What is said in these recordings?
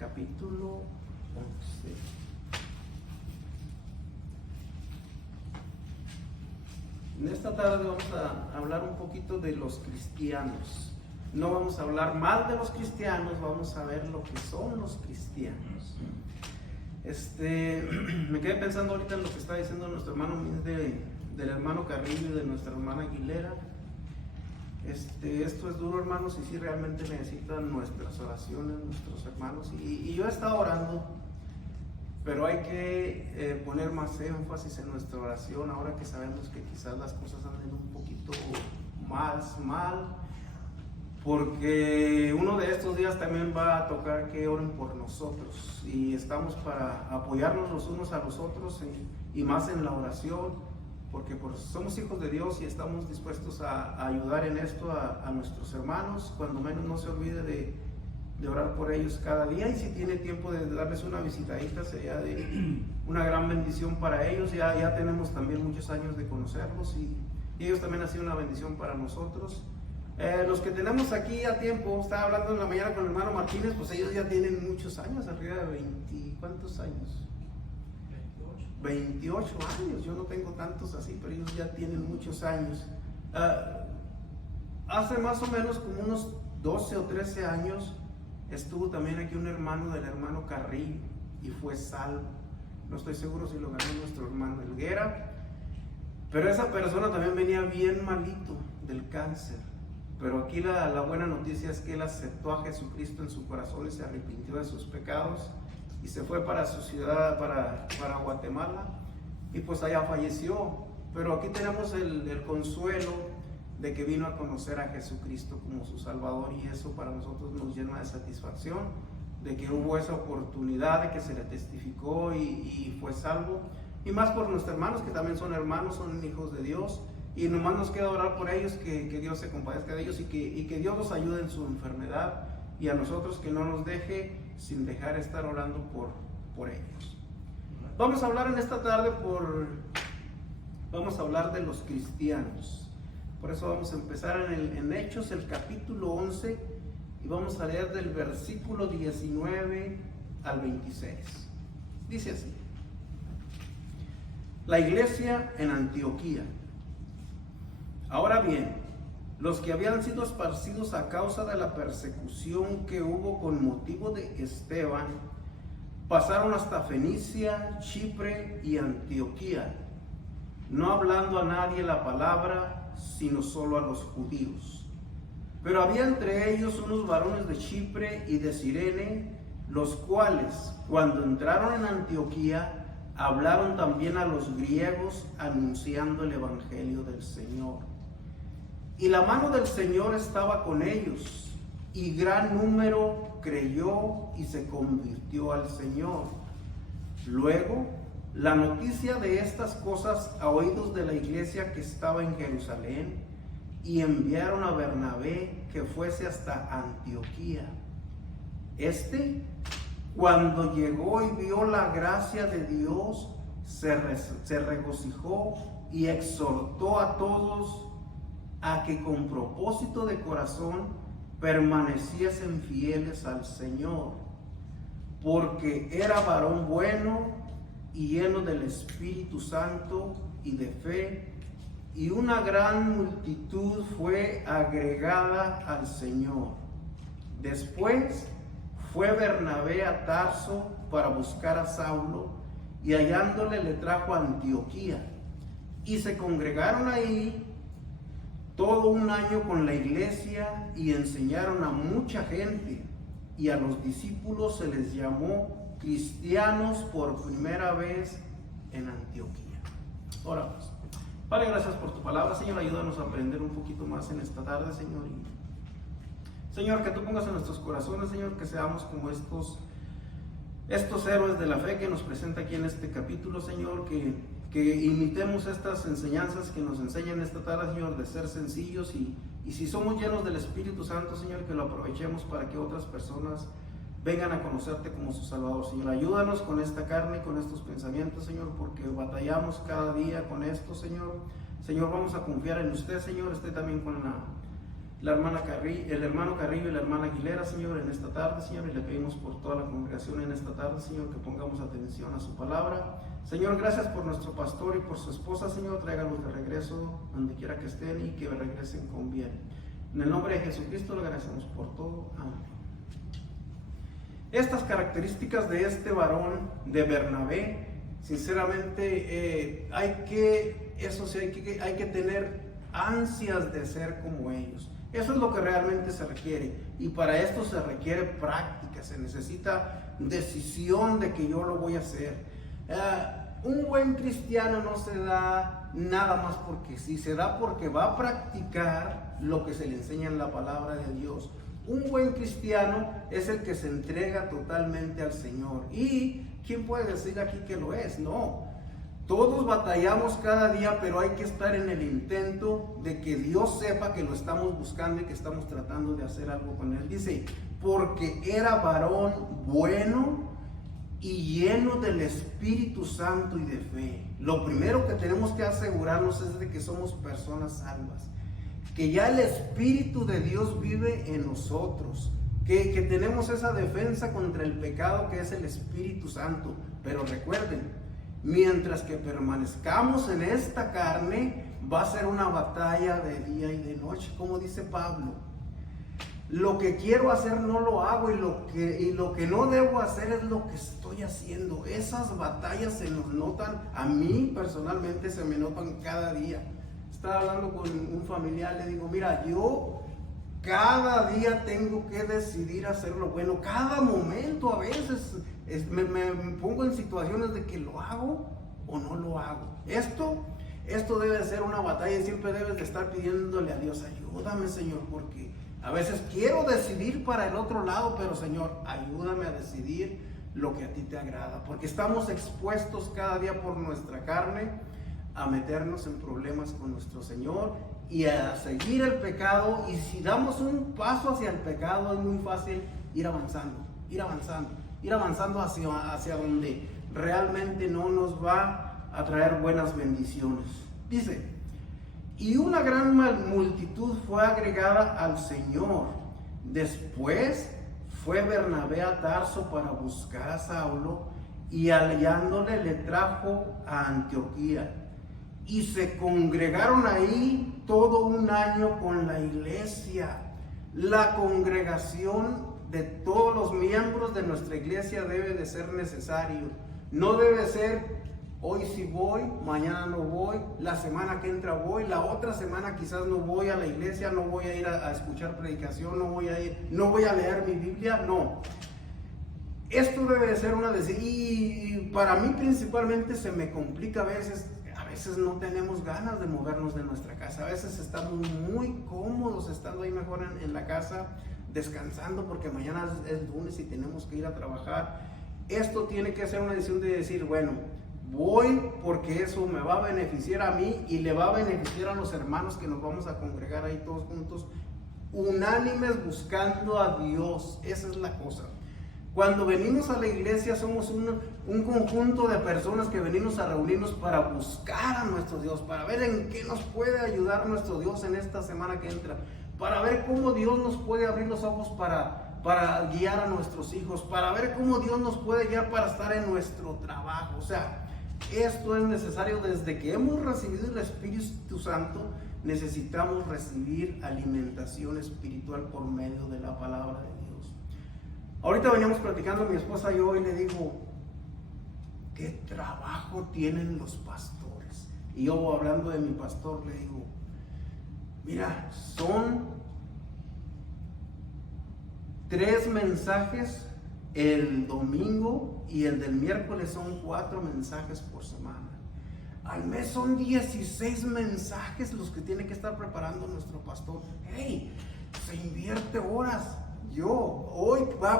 capítulo 11. En esta tarde vamos a hablar un poquito de los cristianos. No vamos a hablar mal de los cristianos, vamos a ver lo que son los cristianos. Me quedé pensando ahorita en lo que está diciendo nuestro hermano del hermano Carrillo y de nuestra hermana Aguilera. Esto es duro, hermanos, y sí realmente necesitan nuestras oraciones, nuestros hermanos. Y yo he estado orando, pero hay que poner más énfasis en nuestra oración ahora que sabemos que quizás las cosas anden un poquito más mal, porque uno de estos días también va a tocar que oren por nosotros y estamos para apoyarnos los unos a los otros y más en la oración, porque somos hijos de Dios y estamos dispuestos a ayudar en esto a nuestros hermanos. Cuando menos no se olvide de orar por ellos cada día, y si tiene tiempo de darles una visitadita sería de una gran bendición para ellos. Ya tenemos también muchos años de conocerlos y ellos también han sido una bendición para nosotros. Los que tenemos aquí a tiempo, estaba hablando en la mañana con el hermano Martínez, pues ellos ya tienen muchos años, arriba de 20, ¿cuántos años? 28 años, yo no tengo tantos así, pero ellos ya tienen muchos años. Hace más o menos como unos 12 o 13 años estuvo también aquí un hermano del hermano Carrillo y fue salvo. No estoy seguro si lo ganó nuestro hermano Helguera, pero esa persona también venía bien malito del cáncer. Pero aquí la buena noticia es que él aceptó a Jesucristo en su corazón y se arrepintió de sus pecados y se fue para su ciudad, para Guatemala, y pues allá falleció. Pero aquí tenemos el consuelo de que vino a conocer a Jesucristo como su Salvador, y eso para nosotros nos llena de satisfacción, de que hubo esa oportunidad, de que se le testificó y fue salvo, y más por nuestros hermanos que también son hermanos, son hijos de Dios, y nomás nos queda orar por ellos, que Dios se compadezca de ellos y que Dios los ayude en su enfermedad, y a nosotros que no nos deje sin dejar estar orando por ellos. Vamos a hablar en esta tarde vamos a hablar de los cristianos. Por eso vamos a empezar en Hechos, el capítulo 11, y vamos a leer del versículo 19 al 26. Dice así: la iglesia en Antioquía. Ahora bien, los que habían sido esparcidos a causa de la persecución que hubo con motivo de Esteban, pasaron hasta Fenicia, Chipre y Antioquía, no hablando a nadie la palabra, sino solo a los judíos. Pero había entre ellos unos varones de Chipre y de Cirene, los cuales, cuando entraron en Antioquía, hablaron también a los griegos, anunciando el evangelio del Señor. Y la mano del Señor estaba con ellos, y gran número creyó y se convirtió al Señor. Luego, la noticia de estas cosas a oídos de la iglesia que estaba en Jerusalén, y enviaron a Bernabé que fuese hasta Antioquía. Cuando llegó y vio la gracia de Dios, se regocijó y exhortó a todos a que con propósito de corazón permaneciesen fieles al Señor, porque era varón bueno y lleno del Espíritu Santo y de fe, y una gran multitud fue agregada al Señor. Después fue Bernabé a Tarso para buscar a Saulo, y hallándole le trajo a Antioquía, y se congregaron ahí todo un año con la iglesia y enseñaron a mucha gente, y a los discípulos se les llamó cristianos por primera vez en Antioquía. Oramos. Padre, gracias por tu palabra, Señor. Ayúdanos a aprender un poquito más en esta tarde, Señor. Señor, que tú pongas en nuestros corazones, Señor, que seamos como estos héroes de la fe que nos presenta aquí en este capítulo, Señor, que imitemos estas enseñanzas que nos enseñan esta tarde, Señor, de ser sencillos, y si somos llenos del Espíritu Santo, Señor, que lo aprovechemos para que otras personas vengan a conocerte como su Salvador, Señor. Ayúdanos con esta carne y con estos pensamientos, Señor, porque batallamos cada día con esto, Señor. Señor, vamos a confiar en usted, Señor. Esté también con el hermano Carrillo y la hermana Aguilera, Señor, en esta tarde, Señor, y le pedimos por toda la congregación en esta tarde, Señor, que pongamos atención a su palabra. Señor, gracias por nuestro pastor y por su esposa, Señor, tráigalos de regreso donde quiera que estén y que regresen con bien. En el nombre de Jesucristo le agradecemos por todo. Amén. Estas características de este varón de Bernabé, sinceramente, hay que tener ansias de ser como ellos. Eso es lo que realmente se requiere, y para esto se requiere práctica, se necesita decisión de que yo lo voy a hacer. Un buen cristiano no se da nada más porque sí, se da porque va a practicar lo que se le enseña en la palabra de Dios. Un buen cristiano es el que se entrega totalmente al Señor. ¿Y quién puede decir aquí que lo es? No. Todos batallamos cada día, pero hay que estar en el intento de que Dios sepa que lo estamos buscando y que estamos tratando de hacer algo con él. Dice, porque era varón bueno y lleno del Espíritu Santo y de fe. Lo primero que tenemos que asegurarnos es de que somos personas salvas, que ya el Espíritu de Dios vive en nosotros, que tenemos esa defensa contra el pecado que es el Espíritu Santo. Pero recuerden, mientras que permanezcamos en esta carne, va a ser una batalla de día y de noche, como dice Pablo. Lo que quiero hacer no lo hago, y lo que no debo hacer es lo que estoy haciendo. Esas batallas se nos notan, a mí personalmente se me notan cada día. Estaba hablando con un familiar, le digo, mira, yo cada día tengo que decidir hacer lo bueno. Cada momento a veces me pongo en situaciones de que lo hago o no lo hago. Esto debe ser una batalla, y siempre debes de estar pidiéndole a Dios, ayúdame, Señor, porque a veces quiero decidir para el otro lado, pero Señor, ayúdame a decidir lo que a ti te agrada, porque estamos expuestos cada día por nuestra carne a meternos en problemas con nuestro Señor y a seguir el pecado. Y si damos un paso hacia el pecado, es muy fácil ir avanzando hacia donde realmente no nos va a traer buenas bendiciones. Dice, y una gran multitud fue agregada al Señor. Después fue Bernabé a Tarso para buscar a Saulo, y hallándole le trajo a Antioquía. Y se congregaron ahí todo un año con la iglesia. La congregación de todos los miembros de nuestra iglesia debe de ser necesario. No debe ser hoy sí voy, mañana no voy, la semana que entra voy, la otra semana quizás no voy a la iglesia, no voy a ir a escuchar predicación, no voy a leer mi Biblia. No. Esto debe de ser una decisión, y para mí principalmente se me complica a veces no tenemos ganas de movernos de nuestra casa. A veces estamos muy cómodos estando ahí mejor en la casa, descansando, porque mañana es lunes y tenemos que ir a trabajar. Esto tiene que ser una decisión de decir, bueno, voy porque eso me va a beneficiar a mí y le va a beneficiar a los hermanos que nos vamos a congregar ahí todos juntos, unánimes buscando a Dios. Esa es la cosa. Cuando venimos a la iglesia somos un conjunto de personas que venimos a reunirnos para buscar a nuestro Dios, para ver en qué nos puede ayudar nuestro Dios en esta semana que entra, para ver cómo Dios nos puede abrir los ojos para guiar a nuestros hijos, para ver cómo Dios nos puede guiar para estar en nuestro trabajo. O sea, esto es necesario. Desde que hemos recibido el Espíritu Santo, necesitamos recibir alimentación espiritual por medio de la palabra de Dios. Ahorita veníamos platicando mi esposa y yo, y le digo, ¿qué trabajo tienen los pastores? Y yo, hablando de mi pastor, le digo, mira, son 3 mensajes el domingo, y el del miércoles son 4 mensajes por semana. Al mes son 16 mensajes los que tiene que estar preparando nuestro pastor. ¡Hey! Se invierte horas.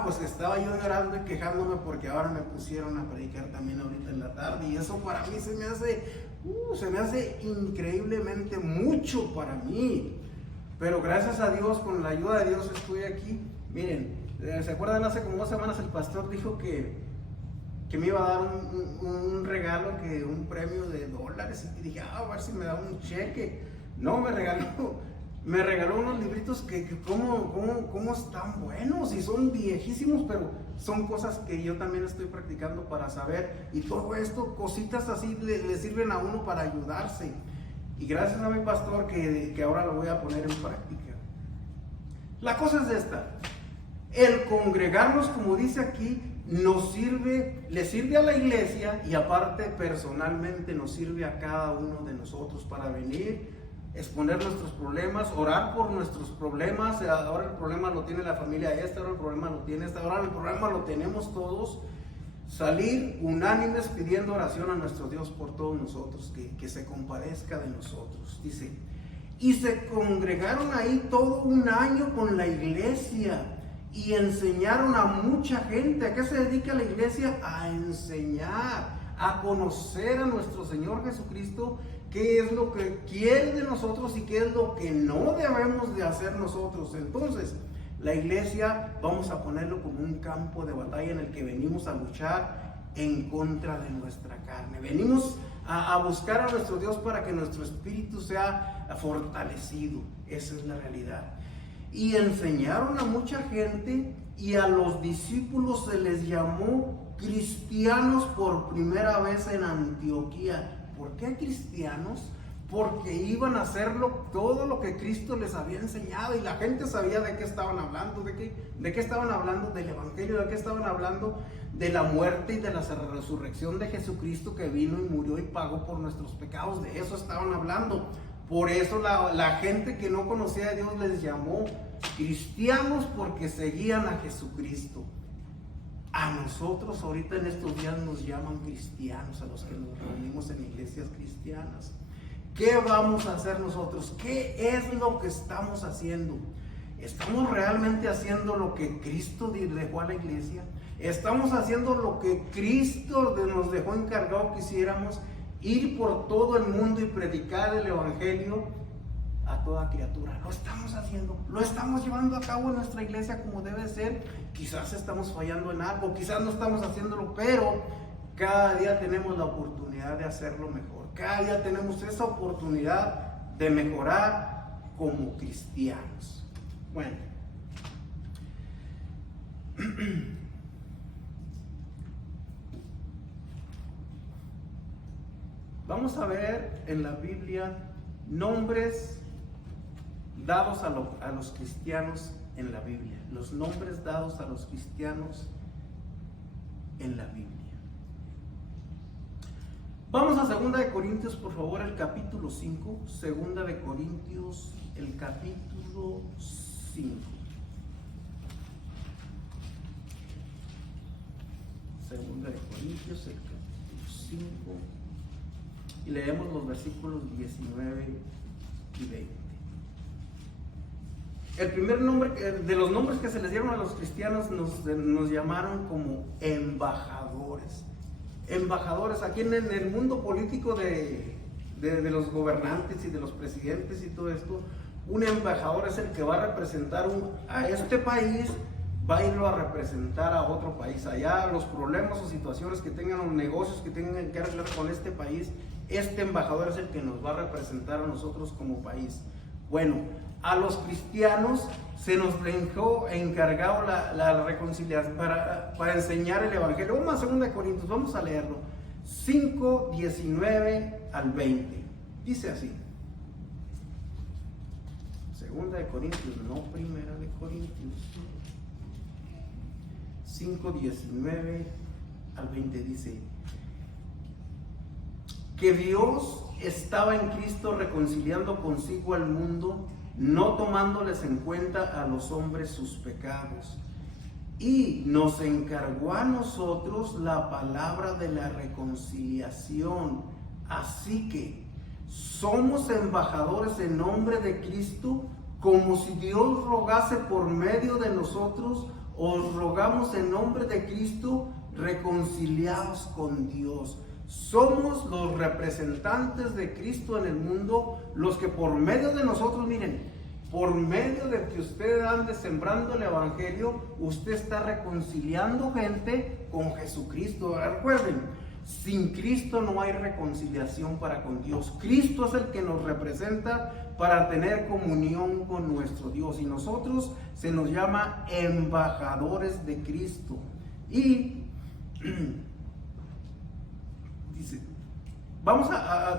Pues estaba yo llorando y quejándome porque ahora me pusieron a predicar también ahorita en la tarde, y eso para mí se me hace increíblemente mucho para mí. Pero gracias a Dios, con la ayuda de Dios estoy aquí. Miren, ¿se acuerdan? Hace como 2 semanas el pastor dijo que me iba a dar un regalo, un premio de $, y dije, a ver si me da un cheque. No, me regaló me regaló unos libritos que cómo están buenos y son viejísimos, pero son cosas que yo también estoy practicando para saber, y todo esto, cositas así le sirven a uno para ayudarse. Y gracias a mi pastor que ahora lo voy a poner en práctica. La cosa es esta: el congregarnos, como dice aquí, le sirve a la iglesia, y aparte personalmente nos sirve a cada uno de nosotros para venir, exponer nuestros problemas, orar por nuestros problemas. Ahora el problema lo tiene la familia esta, ahora el problema lo tiene esta, ahora el problema lo tenemos todos. Salir unánimes pidiendo oración a nuestro Dios por todos nosotros, que se compadezca de nosotros. Dice, y se congregaron ahí todo un año con la iglesia y enseñaron a mucha gente. ¿A qué se dedica la iglesia? A enseñar, a conocer a nuestro Señor Jesucristo, qué es lo que quiere de nosotros y qué es lo que no debemos de hacer nosotros. Entonces, la iglesia vamos a ponerlo como un campo de batalla en el que venimos a luchar en contra de nuestra carne. Venimos a buscar a nuestro Dios para que nuestro espíritu sea fortalecido. Esa es la realidad. Y enseñaron a mucha gente, y a los discípulos se les llamó cristianos por primera vez en Antioquía. ¿Por qué cristianos? Porque iban a hacerlo todo lo que Cristo les había enseñado, y la gente sabía de qué estaban hablando, de qué estaban hablando, del evangelio, de qué estaban hablando, de la muerte y de la resurrección de Jesucristo, que vino y murió y pagó por nuestros pecados. De eso estaban hablando. Por eso la gente que no conocía a Dios les llamó cristianos, porque seguían a Jesucristo. A nosotros ahorita en estos días nos llaman cristianos, a los que nos reunimos en iglesias cristianas. ¿Qué vamos a hacer nosotros? ¿Qué es lo que estamos haciendo? ¿Estamos realmente haciendo lo que Cristo dejó a la iglesia? ¿Estamos haciendo lo que Cristo nos dejó encargado que hiciéramos? Ir por todo el mundo y predicar el evangelio a toda criatura. Lo estamos haciendo, lo estamos llevando a cabo en nuestra iglesia como debe ser. Quizás estamos fallando en algo, quizás no estamos haciéndolo, pero cada día tenemos la oportunidad de hacerlo mejor. Cada día tenemos esa oportunidad de mejorar como cristianos. Bueno, vamos a ver en la Biblia nombres dados a los cristianos en la Biblia. Los nombres dados a los cristianos en la Biblia. Vamos a 2 de Corintios, por favor, el capítulo 5. 2 de Corintios, el capítulo 5. 2 de Corintios, el capítulo 5. Y leemos los versículos 19 y 20. El primer nombre, de los nombres que se les dieron a los cristianos, nos llamaron como embajadores. Embajadores. Aquí en el mundo político de los gobernantes y de los presidentes y todo esto, un embajador es el que va a representar a este país, va a irlo a representar a otro país. Allá los problemas o situaciones que tengan, los negocios que tengan que arreglar con este país, este embajador es el que nos va a representar a nosotros como país. Bueno, a los cristianos se nos dejó encargado la reconciliación para enseñar el evangelio. Vamos a 2 de Corintios, vamos a leerlo. 5, 19 al 20. Dice así. 2 de Corintios, no 1 de Corintios. 5, 19 al 20 dice: que Dios estaba en Cristo reconciliando consigo al mundo, no tomándoles en cuenta a los hombres sus pecados, y nos encargó a nosotros la palabra de la reconciliación. Así que somos embajadores en nombre de Cristo, como si Dios rogase por medio de nosotros. Os rogamos en nombre de Cristo, reconciliados con Dios. Somos los representantes de Cristo en el mundo, los que por medio de nosotros, miren, por medio de que usted ande sembrando el evangelio, usted está reconciliando gente con Jesucristo. Recuerden, Sin Cristo no hay reconciliación para con Dios. Cristo es el que nos representa para tener comunión con nuestro Dios. Y nosotros se nos llama embajadores de Cristo. Y dice,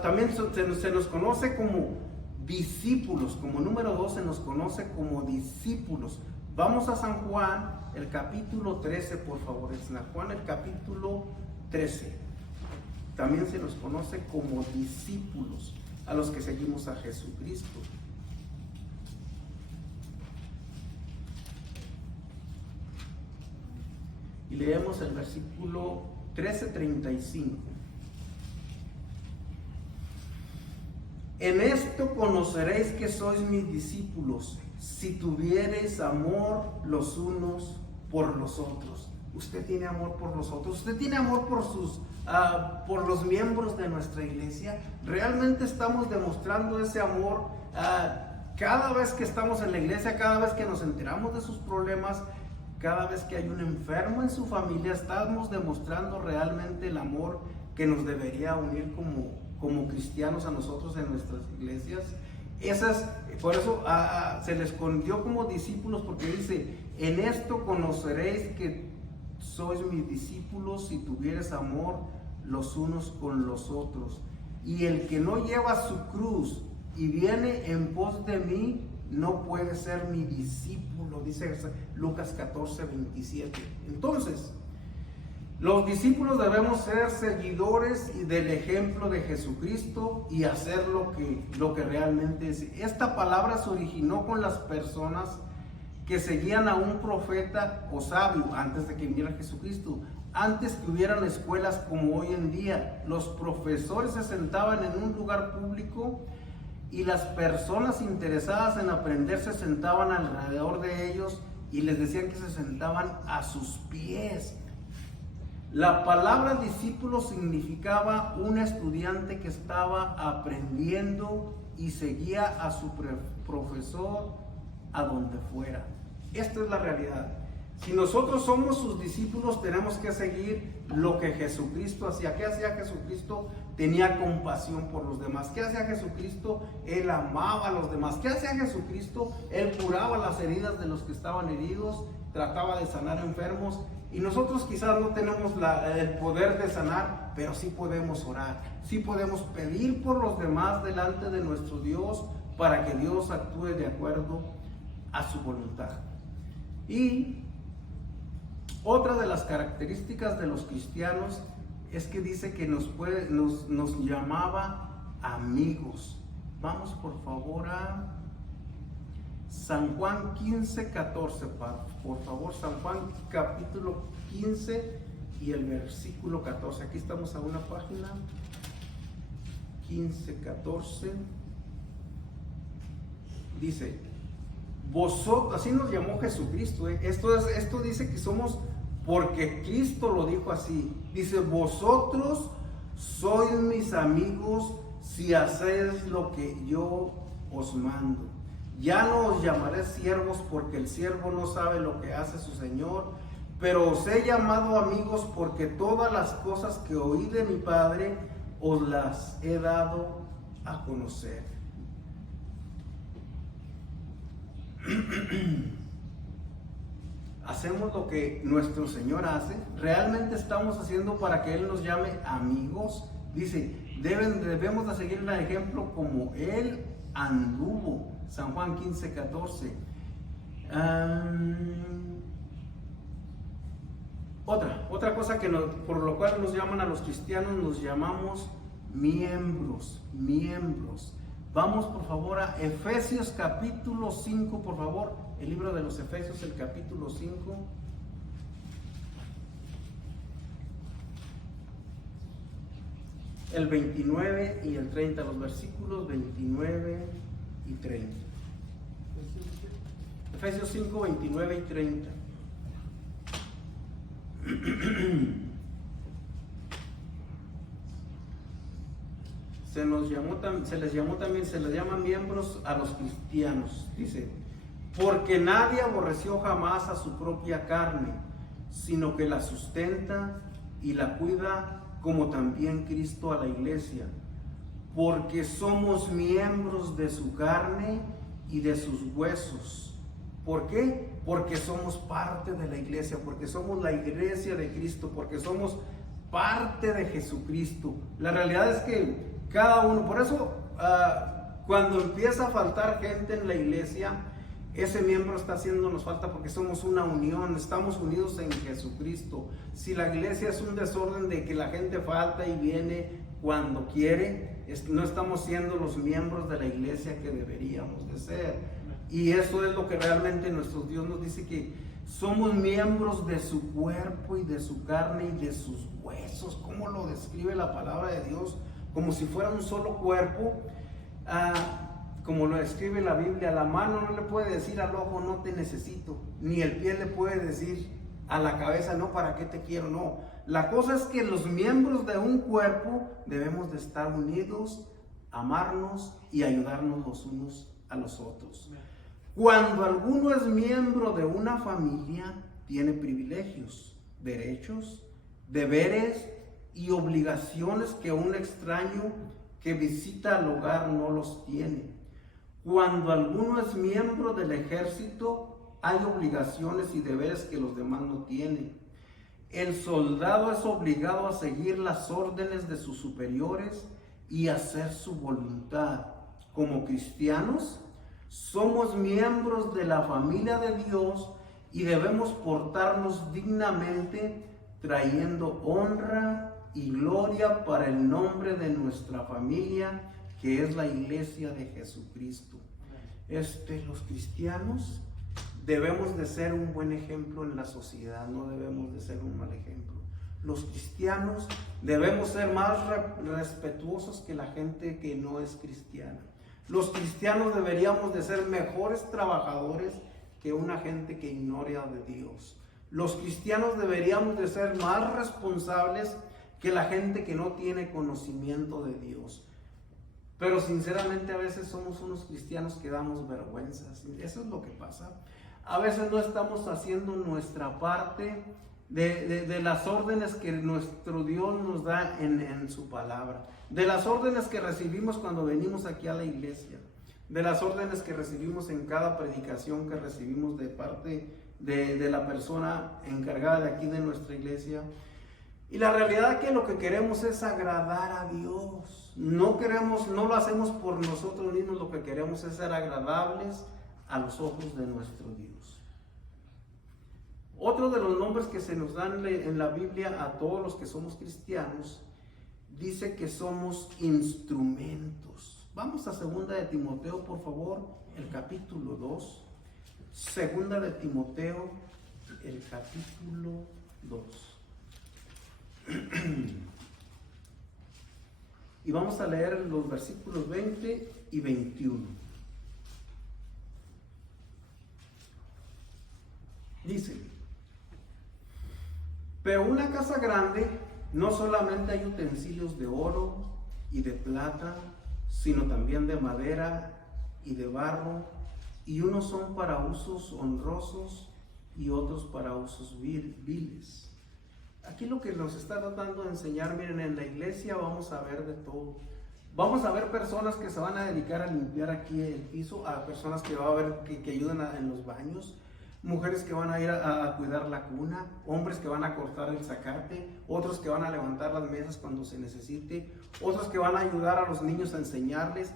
también se nos conoce como discípulos. Como número 2 se nos conoce como discípulos. Vamos a San Juan, el capítulo 13, por favor. Es San Juan, el capítulo 13. También se nos conoce como discípulos a los que seguimos a Jesucristo. Y leemos el versículo 13:35. En esto conoceréis que sois mis discípulos, si tuviereis amor los unos por los otros. Usted tiene amor por los otros, usted tiene amor por los miembros de nuestra iglesia. Realmente estamos demostrando ese amor cada vez que estamos en la iglesia, cada vez que nos enteramos de sus problemas, cada vez que hay un enfermo en su familia. Estamos demostrando realmente el amor que nos debería unir como cristianos a nosotros en nuestras iglesias. Por eso se les conoció como discípulos, porque dice: en esto conoceréis que sois mis discípulos si tuvieres amor los unos con los otros. Y el que no lleva su cruz y viene en pos de mí no puede ser mi discípulo, dice Lucas 14:27. Entonces, los discípulos debemos ser seguidores del ejemplo de Jesucristo y hacer lo que realmente es. Esta palabra se originó con las personas que seguían a un profeta o sabio antes de que viniera Jesucristo. Antes que hubieran escuelas como hoy en día, los profesores se sentaban en un lugar público y las personas interesadas en aprender se sentaban alrededor de ellos y les decían que se sentaban a sus pies. La palabra discípulo significaba un estudiante que estaba aprendiendo y seguía a su profesor a donde fuera. Esta es la realidad. Si nosotros somos sus discípulos, tenemos que seguir lo que Jesucristo hacía. ¿Qué hacía Jesucristo? Tenía compasión por los demás. ¿Qué hacía Jesucristo? Él amaba a los demás. ¿Qué hacía Jesucristo? Él curaba las heridas de los que estaban heridos, trataba de sanar enfermos. Y nosotros quizás no tenemos el poder de sanar, pero sí podemos orar, sí podemos pedir por los demás delante de nuestro Dios para que Dios actúe de acuerdo a su voluntad. Y otra de las características de los cristianos es que dice que nos llamaba amigos. Vamos por favor a San Juan 15:14, por favor. San Juan capítulo 15 y el versículo 14. Aquí estamos a una página. 15:14. Dice: vosotros, así nos llamó Jesucristo. Esto dice que somos, porque Cristo lo dijo así. Dice: vosotros sois mis amigos si hacéis lo que yo os mando. Ya no os llamaré siervos, porque el siervo no sabe lo que hace su Señor, pero os he llamado amigos, porque todas las cosas que oí de mi Padre os las he dado a conocer. ¿Hacemos lo que nuestro Señor hace? ¿Realmente estamos haciendo para que Él nos llame amigos? Dice, debemos de seguir el ejemplo como Él anduvo. San Juan 15:14. Otra cosa por lo cual nos llaman a los cristianos, nos llamamos miembros. Vamos por favor a Efesios capítulo 5, por favor. El libro de los Efesios, el capítulo 5. El 29 y el 30, los versículos 29 y 30. Efesios 5, 29 y 30. Se les llama miembros a los cristianos. Dice: porque nadie aborreció jamás a su propia carne, sino que la sustenta y la cuida como también Cristo a la iglesia, porque somos miembros de su carne y de sus huesos. ¿Por qué? Porque somos parte de la iglesia, porque somos la iglesia de Cristo, porque somos parte de Jesucristo. La realidad es que cada uno, por eso cuando empieza a faltar gente en la iglesia, ese miembro está haciéndonos falta, porque somos una unión, estamos unidos en Jesucristo. Si la iglesia es un desorden de que la gente falta y viene cuando quiere, no estamos siendo los miembros de la iglesia que deberíamos de ser. Y eso es lo que realmente nuestro Dios nos dice, que somos miembros de su cuerpo y de su carne y de sus huesos. ¿Cómo lo describe la palabra de Dios? Como si fuera un solo cuerpo. Como lo describe la Biblia, la mano no le puede decir al ojo, no te necesito, ni el pie le puede decir a la cabeza, no, ¿para qué te quiero? No. La cosa es que los miembros de un cuerpo debemos de estar unidos, amarnos y ayudarnos los unos a los otros. Cuando alguno es miembro de una familia, tiene privilegios, derechos, deberes y obligaciones que un extraño que visita al hogar no los tiene. Cuando alguno es miembro del ejército, hay obligaciones y deberes que los demás no tienen. El soldado es obligado a seguir las órdenes de sus superiores y hacer su voluntad. Como cristianos, somos miembros de la familia de Dios y debemos portarnos dignamente, trayendo honra y gloria para el nombre de nuestra familia, que es la iglesia de Jesucristo. Los cristianos debemos de ser un buen ejemplo en la sociedad, no debemos de ser un mal ejemplo. Los cristianos debemos ser más respetuosos que la gente que no es cristiana. Los cristianos deberíamos de ser mejores trabajadores que una gente que ignora de Dios. Los cristianos deberíamos de ser más responsables que la gente que no tiene conocimiento de Dios. Pero sinceramente a veces somos unos cristianos que damos vergüenza. Eso es lo que pasa. A veces no estamos haciendo nuestra parte de las órdenes que nuestro Dios nos da en su palabra, de las órdenes que recibimos cuando venimos aquí a la iglesia, de las órdenes que recibimos en cada predicación que recibimos de parte de la persona encargada de aquí de nuestra iglesia. Y la realidad es que lo que queremos es agradar a Dios. No lo hacemos por nosotros mismos, lo que queremos es ser agradables a los ojos de nuestro Dios. Otro de los nombres que se nos dan en la Biblia a todos los que somos cristianos, dice que somos instrumentos. Vamos a 2 de Timoteo, por favor, el capítulo 2. 2 de Timoteo, el capítulo 2. Y vamos a leer los versículos 20 y 21. Dice: pero una casa grande no solamente hay utensilios de oro y de plata, sino también de madera y de barro, y unos son para usos honrosos y otros para usos viles. Aquí lo que nos está tratando de enseñar, miren, en la iglesia vamos a ver de todo. Vamos a ver personas que se van a dedicar a limpiar aquí el piso, a personas que va a ver que ayudan en los baños, mujeres que van a ir a cuidar la cuna, hombres que van a cortar el zacate, otros que van a levantar las mesas cuando se necesite, otros que van a ayudar a los niños a enseñarles.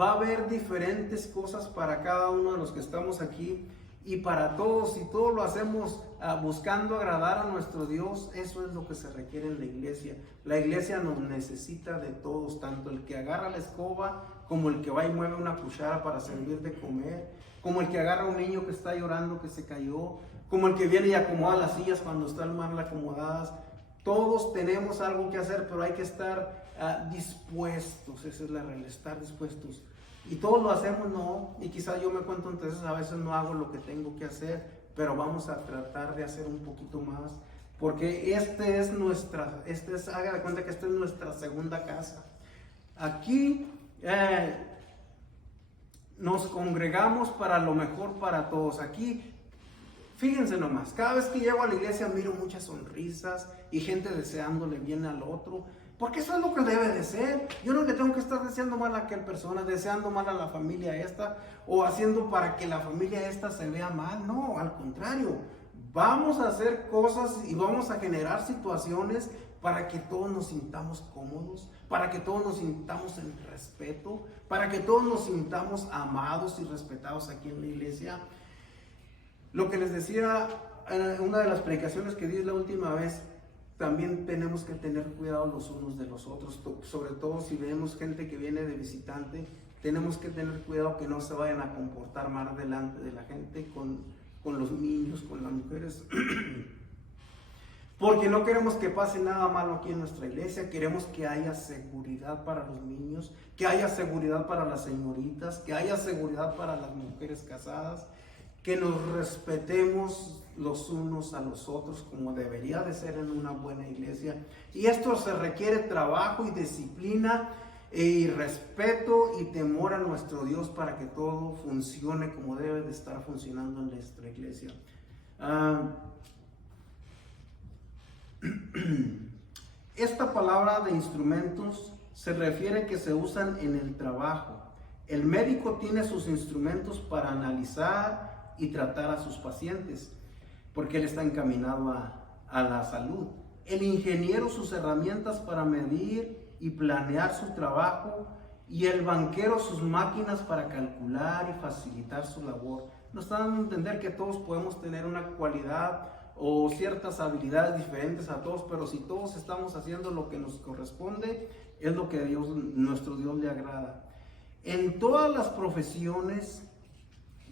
Va a haber diferentes cosas para cada uno de los que estamos aquí. Y para todos, si todos lo hacemos buscando agradar a nuestro Dios, eso es lo que se requiere en la iglesia. La iglesia nos necesita de todos, tanto el que agarra la escoba, como el que va y mueve una cuchara para servir de comer, como el que agarra a un niño que está llorando, que se cayó, como el que viene y acomoda las sillas cuando están mal acomodadas. Todos tenemos algo que hacer, pero hay que estar dispuestos. Esa es la realidad, estar dispuestos. Y todos lo hacemos, no, y quizás yo me cuento, entonces a veces no hago lo que tengo que hacer, pero vamos a tratar de hacer un poquito más, porque haga de cuenta que esta es nuestra segunda casa. Aquí nos congregamos para lo mejor para todos. Aquí Fíjense nomás, cada vez que llego a la iglesia miro muchas sonrisas y gente deseándole bien al otro, porque eso es lo que debe de ser. Yo no le tengo que estar deseando mal a aquel persona, deseando mal a la familia esta, o haciendo para que la familia esta se vea mal. No, al contrario, vamos a hacer cosas y vamos a generar situaciones para que todos nos sintamos cómodos, para que todos nos sintamos en respeto, para que todos nos sintamos amados y respetados aquí en la iglesia. Lo que les decía en una de las predicaciones que di la última vez, también tenemos que tener cuidado los unos de los otros, sobre todo si vemos gente que viene de visitante, tenemos que tener cuidado que no se vayan a comportar mal delante de la gente, con los niños, con las mujeres, porque no queremos que pase nada malo aquí en nuestra iglesia. Queremos que haya seguridad para los niños, que haya seguridad para las señoritas, que haya seguridad para las mujeres casadas, que nos respetemos los unos a los otros como debería de ser en una buena iglesia. Y esto se requiere trabajo y disciplina y respeto y temor a nuestro Dios para que todo funcione como debe de estar funcionando en nuestra iglesia. Esta palabra de instrumentos se refiere que se usan en el trabajo. El médico tiene sus instrumentos para analizar y tratar a sus pacientes, porque él está encaminado a la salud. El ingeniero sus herramientas para medir y planear su trabajo, y el banquero sus máquinas para calcular y facilitar su labor. Nos están dando a entender que todos podemos tener una cualidad o ciertas habilidades diferentes a todos, pero si todos estamos haciendo lo que nos corresponde, es lo que a Dios, nuestro Dios, le agrada. En todas las profesiones,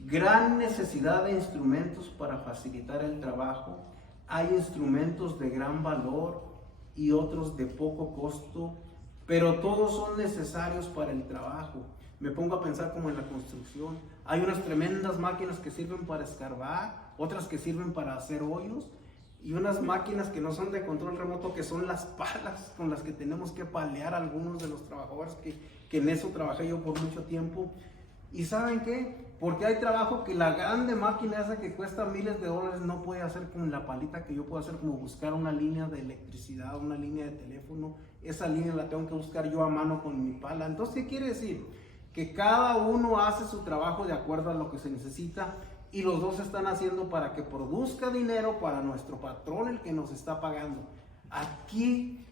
gran necesidad de instrumentos para facilitar el trabajo. Hay instrumentos de gran valor y otros de poco costo, pero todos son necesarios para el trabajo. Me pongo a pensar como en la construcción. Hay unas tremendas máquinas que sirven para escarbar, otras que sirven para hacer hoyos, y unas máquinas que no son de control remoto, que son las palas con las que tenemos que palear a algunos de los trabajadores que en eso trabajé yo por mucho tiempo. ¿Y saben qué? Porque hay trabajo que la grande máquina esa que cuesta miles de dólares no puede hacer con la palita que yo puedo hacer, como buscar una línea de electricidad, una línea de teléfono. Esa línea la tengo que buscar yo a mano con mi pala. Entonces, ¿qué quiere decir? Que cada uno hace su trabajo de acuerdo a lo que se necesita, y los dos están haciendo para que produzca dinero para nuestro patrón, el que nos está pagando. Aquí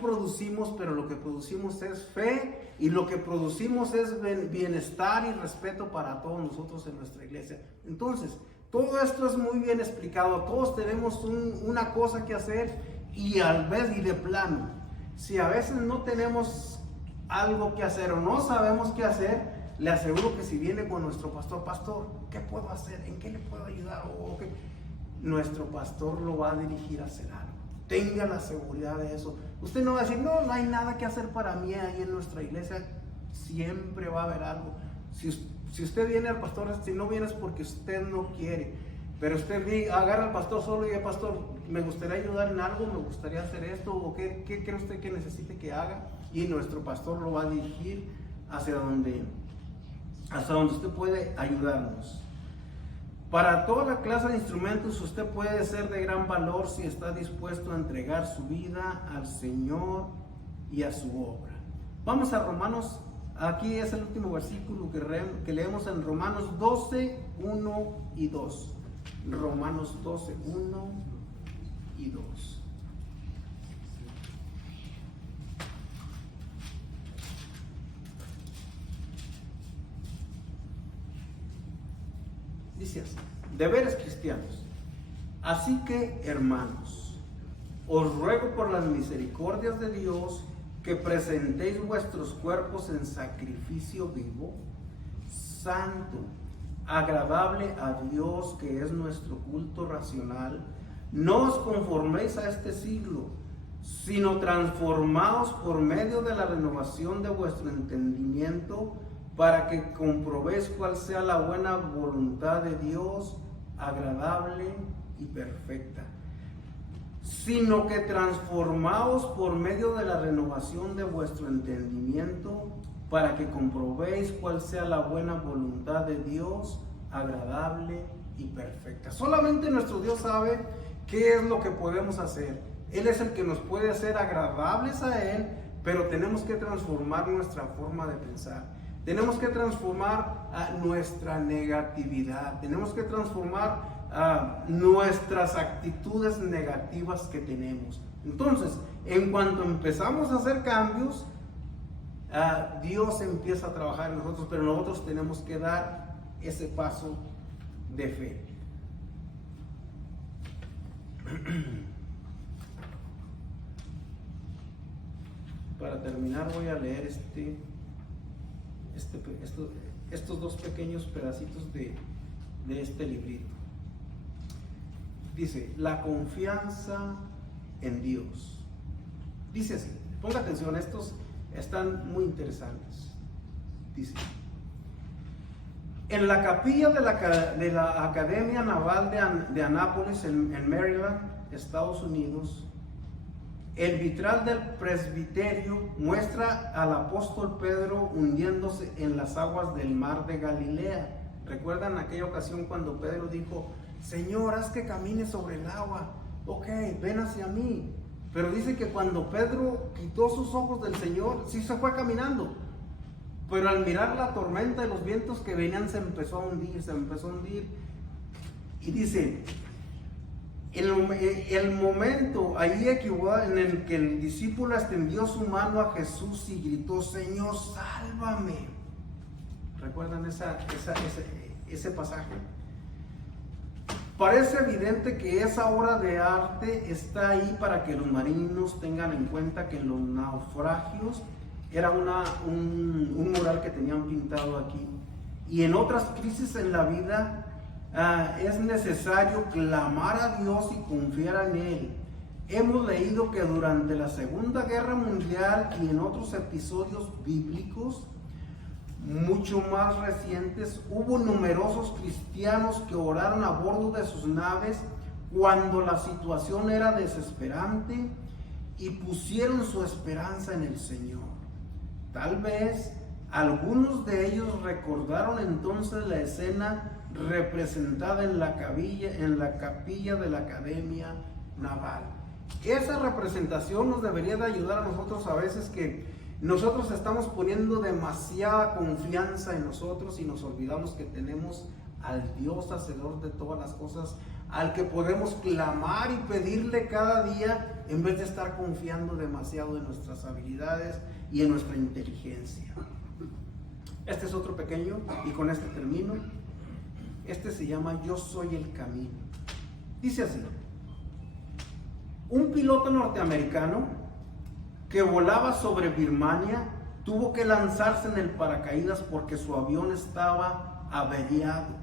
producimos, pero lo que producimos es fe, y lo que producimos es bienestar y respeto para todos nosotros en nuestra iglesia. Entonces, todo esto es muy bien explicado. Todos tenemos una cosa que hacer, y al vez y de plano, si a veces no tenemos algo que hacer o no sabemos qué hacer, le aseguro que si viene con nuestro pastor, ¿qué puedo hacer? ¿En qué le puedo ayudar? Nuestro pastor lo va a dirigir a hacer algo. Tenga la seguridad de eso. Usted no va a decir, no hay nada que hacer para mí ahí en nuestra iglesia. Siempre va a haber algo. Si usted viene al pastor, si no viene es porque usted no quiere. Pero usted agarra al pastor solo y dice, pastor, me gustaría ayudar en algo, me gustaría hacer esto, o qué cree usted que necesite que haga. Y nuestro pastor lo va a dirigir hacia donde usted puede ayudarnos. Para toda la clase de instrumentos, usted puede ser de gran valor si está dispuesto a entregar su vida al Señor y a su obra. Vamos a Romanos, aquí es el último versículo que leemos en Romanos 12, 1 y 2. Romanos 12, 1 y 2. Dice así: deberes cristianos. Así que, hermanos, os ruego por las misericordias de Dios que presentéis vuestros cuerpos en sacrificio vivo, santo, agradable a Dios, que es nuestro culto racional. No os conforméis a este siglo, sino transformaos por medio de la renovación de vuestro entendimiento, para que comprobéis cuál sea la buena voluntad de Dios, agradable y perfecta. Sino que transformaos por medio de la renovación de vuestro entendimiento, para que comprobéis cuál sea la buena voluntad de Dios, agradable y y perfecta. Solamente nuestro Dios sabe qué es lo que podemos hacer. Él es el que nos puede hacer agradables a Él, pero tenemos que transformar nuestra forma de pensar. Tenemos que transformar nuestra negatividad. Tenemos que transformar nuestras actitudes negativas que tenemos. Entonces, en cuanto empezamos a hacer cambios, Dios empieza a trabajar en nosotros, pero nosotros tenemos que dar ese paso de fe. Para terminar voy a leer estos dos pequeños pedacitos de este librito. Dice, la confianza en Dios. Dice así, ponga atención, estos están muy interesantes. Dice, en la capilla de la Academia Naval de Annapolis, en Maryland, Estados Unidos, el vitral del presbiterio muestra al apóstol Pedro hundiéndose en las aguas del mar de Galilea. ¿Recuerdan aquella ocasión cuando Pedro dijo, Señor, haz que camine sobre el agua? Ok, ven hacia mí. Pero dice que cuando Pedro quitó sus ojos del Señor, sí se fue caminando. Pero al mirar la tormenta y los vientos que venían, se empezó a hundir. Y dice, el momento ahí equivocado en el que el discípulo extendió su mano a Jesús y gritó, Señor, sálvame. ¿Recuerdan ese pasaje? Parece evidente que esa obra de arte está ahí para que los marinos tengan en cuenta que en los naufragios era un mural que tenían pintado aquí. Y en otras crisis en la vida es necesario clamar a Dios y confiar en Él. Hemos leído que durante la Segunda Guerra Mundial y en otros episodios bíblicos mucho más recientes, hubo numerosos cristianos que oraron a bordo de sus naves cuando la situación era desesperante y pusieron su esperanza en el Señor. Tal vez algunos de ellos recordaron entonces la escena representada en la capilla de la Academia Naval. Esa representación nos debería de ayudar a nosotros a veces que nosotros estamos poniendo demasiada confianza en nosotros y nos olvidamos que tenemos al Dios hacedor de todas las cosas, al que podemos clamar y pedirle cada día en vez de estar confiando demasiado en nuestras habilidades y en nuestra inteligencia. Este es otro pequeño y con este termino. Este se llama Yo soy el camino. Dice así: un piloto norteamericano que volaba sobre Birmania tuvo que lanzarse en el paracaídas porque su avión estaba averiado.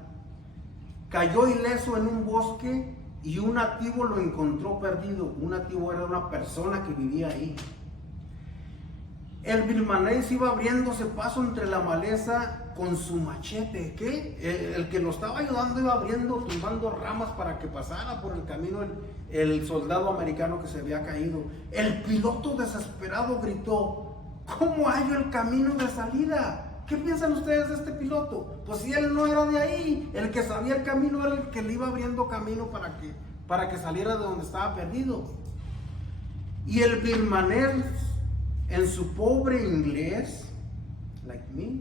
Cayó ileso en un bosque y un nativo lo encontró perdido. Un nativo era una persona que vivía ahí. El birmanés iba abriéndose paso entre la maleza con su machete. ¿Qué? El que lo estaba ayudando iba tumbando ramas para que pasara por el camino el soldado americano que se había caído. El piloto desesperado gritó: ¿cómo hallo el camino de salida? ¿Qué piensan ustedes de este piloto? Pues si él no era de ahí, el que sabía el camino era el que le iba abriendo camino para que saliera de donde estaba perdido. Y el birmanés, en su pobre inglés, like me,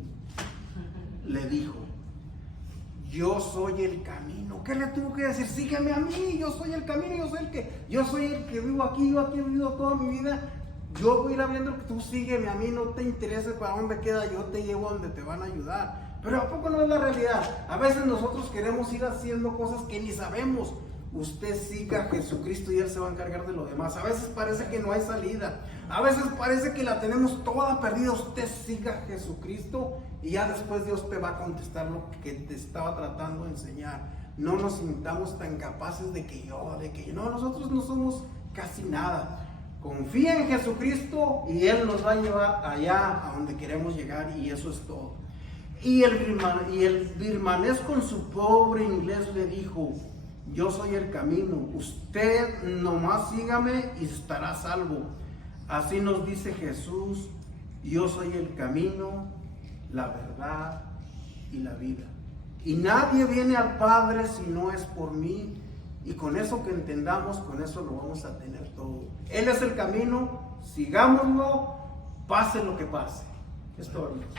le dijo: yo soy el camino. ¿Qué le tuvo que decir? Sígueme a mí, yo soy el camino, yo soy el que vivo aquí, yo aquí he vivido toda mi vida. Yo voy a ir abriendo, que tú sígueme a mí, no te interese para dónde queda, yo te llevo a donde te van a ayudar. Pero ¿a poco no es la realidad? A veces nosotros queremos ir haciendo cosas que ni sabemos. Usted siga a Jesucristo y Él se va a encargar de lo demás. A veces parece que no hay salida, a veces parece que la tenemos toda perdida. Usted siga a Jesucristo y ya después Dios te va a contestar lo que te estaba tratando de enseñar. No nos sintamos tan capaces de que no, nosotros no somos casi nada. Confía en Jesucristo y Él nos va a llevar allá a donde queremos llegar, y eso es todo. Y el birmanés con su pobre inglés le dijo: yo soy el camino, usted nomás sígame y estará salvo. Así nos dice Jesús: yo soy el camino, la verdad y la vida. Y nadie viene al Padre si no es por mí. Y con eso que entendamos, con eso lo vamos a tener todo. Él es el camino, sigámoslo, pase lo que pase. Es todo, hermanos.